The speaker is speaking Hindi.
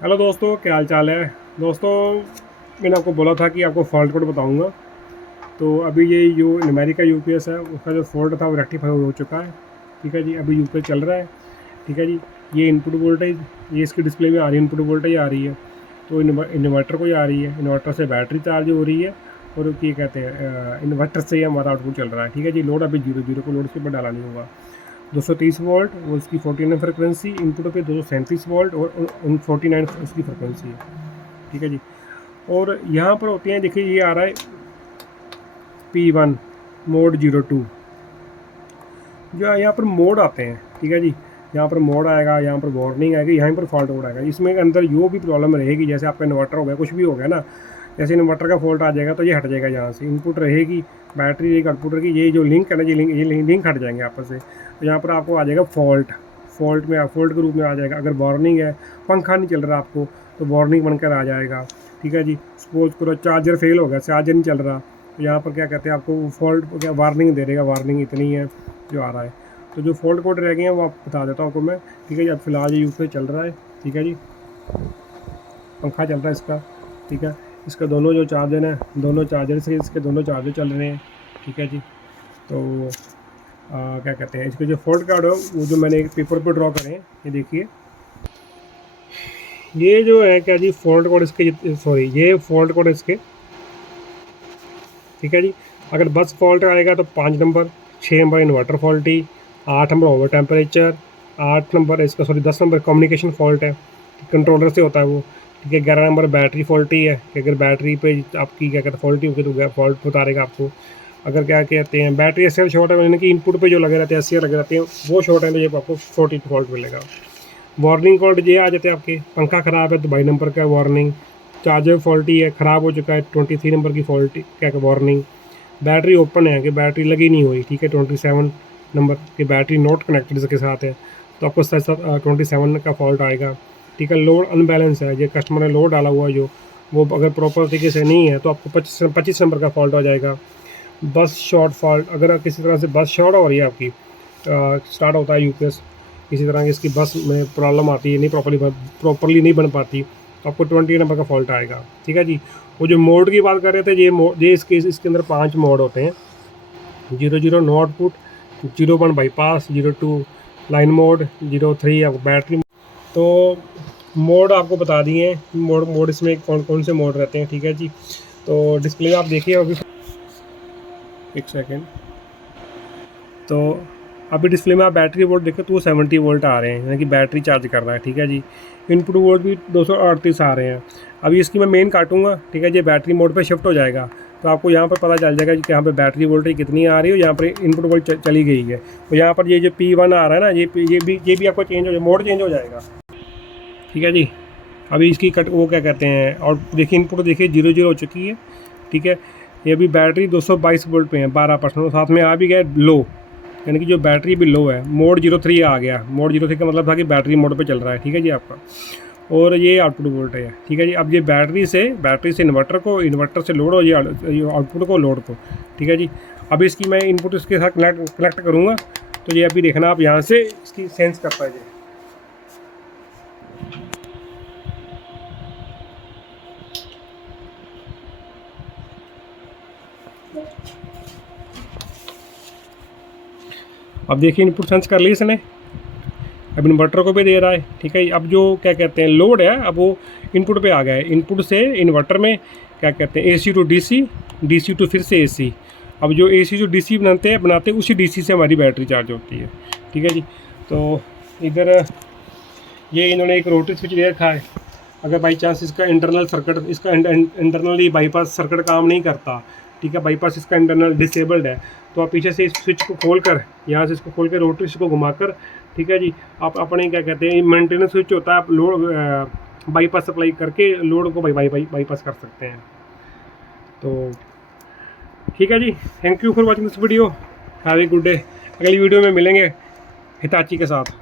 हेलो दोस्तों, क्या हाल चाल है। दोस्तों, मैंने आपको बोला था कि आपको फॉल्ट कोड बताऊंगा। तो अभी ये जो न्यूमेरिका यूपीएस है उसका जो फॉल्ट था वो रेक्टिफाई हो चुका है। ठीक है जी, अभी यूपीएस चल रहा है। ठीक है जी, ये इनपुट वोल्टेज ये इसकी डिस्प्ले में आ रही है, इनपुट वोल्टेज आ रही है। तो इन्वर्टर को ही आ रही है, इन्वर्टर से बैटरी चार्ज हो रही है और ये कहते हैं इन्वर्टर से ही हमारा आउटपुट चल रहा है। ठीक है जी, लोड अभी 0 0 को लोड इसके ऊपर डाला नहीं होगा। 230 वोल्ट वो उसकी 49 फ्रिक्वेंसी, इनपुट पे 237 वोल्ट और 49 उसकी फ्रिक्वेंसी है। ठीक है जी, और यहाँ पर होते हैं, देखिए ये आ रहा है P1 मोड 02। जो यहाँ पर मोड आते हैं, ठीक है जी, यहाँ पर मोड आएगा, यहाँ पर वार्निंग आएगी, यहाँ पर फॉल्ट कोड आएगा। इसमें अंदर जो भी प्रॉब्लम रहेगी, जैसे आपका इन्वर्टर हो गया, कुछ भी हो गया ना, जैसे इन्वर्टर का फॉल्ट आ जाएगा तो ये हट जाएगा। यहाँ से इनपुट रहेगी, बैटरी रहेगी, आउटपुट रहेगी, ये जो लिंक है ना, ये लिंक हट जाएंगे आपस से। तो यहाँ पर आपको आ जाएगा फॉल्ट, फॉल्ट के रूप में आ जाएगा। अगर वार्निंग है, पंखा नहीं चल रहा आपको, तो वार्निंग बनकर आ जाएगा। ठीक है जी, सपोज करो चार्जर फेल हो गया, चार्जर नहीं चल रहा, तो यहाँ पर क्या कहते हैं, आपको फॉल्ट क्या वार्निंग दे देगा, वार्निंग इतनी है जो आ रहा है। तो जो फॉल्ट कोड रह गए हैं वो आप बता देता हूँ आपको मैं। ठीक है जी, अब फिलहाल ये यूपीएस चल रहा है। ठीक है जी, पंखा चल रहा है इसका। ठीक है, इसका दोनों जो चार्जर हैं, दोनों चार्जर से इसके दोनों चार्जर चल रहे हैं। ठीक है जी, तो क्या कहते हैं, इसके जो फॉल्ट कार्ड हो वो जो मैंने एक पेपर पर ड्रॉ करे हैं, ये देखिए। ये जो है क्या जी, फॉल्ट कोड इसके, सॉरी ये फॉल्ट कोड इसके। ठीक है जी, अगर बस फॉल्ट आएगा तो 5 number, 6 number inverter faulty, 8 number over temperature, 8 number इसका, सॉरी 10 नंबर कम्युनिकेशन फॉल्ट है, कंट्रोलर से होता है वो। ठीक है, 11 नंबर बैटरी फॉल्टी है कि अगर बैटरी पे आपकी क्या कहते हैं फॉल्टी होगी तो फॉल्ट बता देगा आपको। अगर क्या कहते हैं बैटरी एस शॉर्ट है, यानी कि इनपुट पे जो लगे रहते हैं एस लगे रहते हैं वो शॉर्ट है, तो ये आपको 14 फॉल्ट मिलेगा। वार्निंग कोड ये आ जाते हैं आपके, पंखा ख़राब है तो 22 नंबर का वार्निंग, चार्जर फॉल्टी है, ख़राब हो चुका है 23 नंबर की फॉल्टी क्या वार्निंग, बैटरी ओपन है कि बैटरी लगी नहीं हुई। ठीक है, 27 नंबर की बैटरी नोट कनेक्टेड इसके साथ है, तो आपको 27 का फॉल्ट आएगा। ठीक है, लोड अनबैलेंस है, ये कस्टमर ने लोड डाला हुआ है जो, वो अगर प्रॉपर तरीके से नहीं है तो आपको 25 नंबर का फॉल्ट आ जाएगा। बस शॉर्ट फॉल्ट, अगर किसी तरह से बस शॉर्ट हो रही है आपकी, स्टार्ट होता है यूपीएस, किसी तरह की इसकी बस में प्रॉब्लम आती है, नहीं प्रॉपरली नहीं बन पाती, तो आपको 20 नंबर का फॉल्ट आएगा। ठीक है जी, वो जो मोड की बात कर रहे थे, ये इसके अंदर 5 मोड होते हैं। 0 0 no output, 0 1 bypass, 0 2 line mode, 0 3 आपको बैटरी। तो मोड आपको बता दिए हैं, मोड इसमें कौन कौन से मोड रहते हैं। ठीक है जी, तो डिस्प्ले आप देखिए अभी, एक सेकेंड। तो अभी डिस्प्ले में आप बैटरी वोल्ट देखें तो वो 70 वोल्ट आ रहे हैं, यानी कि बैटरी चार्ज कर रहा है। ठीक है जी, इनपुट वोल्ट भी 238 आ रहे हैं। अभी इसकी मैं मेन काटूंगा। ठीक है जी, बैटरी मोड पे शिफ्ट हो जाएगा तो आपको यहाँ पर पता चल जाएगा कि यहाँ पर बैटरी वोल्टेज कितनी आ रही है और यहाँ पर इनपुट वोल्ट चली गई है। तो यहाँ पर ये जो P1 आ रहा है ना, ये भी आपको चेंज हो जाए, मोड चेंज हो जाएगा। ठीक है जी, अभी इसकी कट वो क्या कहते हैं, और देखिए इनपुट देखिए 0 0 हो चुकी है। ठीक है, ये अभी बैटरी 222 वोल्ट पे है, 12%, साथ में आ भी गया लो, यानी कि जो बैटरी भी लो है। मोड 03 आ गया, मोड 03 का मतलब था कि बैटरी मोड पे चल रहा है। ठीक है जी आपका, और ये आउटपुट वोल्ट है। ठीक है जी, अब ये बैटरी से इन्वर्टर को, इन्वर्टर से लोड हो, ये आउटपुट को लोड को। ठीक है जी, अभी इसकी मैं इनपुट इसके साथ कनेक्ट करूँगा, तो ये अभी देखना आप यहाँ से इसकी सेंस करता है जी। अब देखिए इनपुट सेंस कर ली इसने, अब इन्वर्टर को भी दे रहा है। ठीक है, अब जो क्या कहते हैं लोड है, अब वो इनपुट पे आ गया है, इनपुट से इन्वर्टर में क्या कहते हैं AC to DC, DC to फिर से AC। अब जो AC जो DC बनाते उसी DC से हमारी बैटरी चार्ज होती है। ठीक है जी, तो इधर ये इन्होंने एक रोटरी स्विच दे रखा है। अगर बाई चांस इसका इंटरनल सर्किट, इसका इंटरनली बाईपास सर्किट काम नहीं करता, ठीक है, बाईपास इसका इंटरनल डिसेबल्ड है, तो आप पीछे से इस स्विच को खोल कर, यहाँ से इसको खोल कर रोटरी स्विच को घुमाकर, ठीक है जी, आप अपने क्या कहते हैं मेंटेनेंस स्विच होता है, आप लोड बाईपास सप्लाई करके लोड को बाईपास कर सकते हैं। तो ठीक है जी, thank you for watching this video, have a good day. अगली वीडियो में मिलेंगे हिताची के साथ।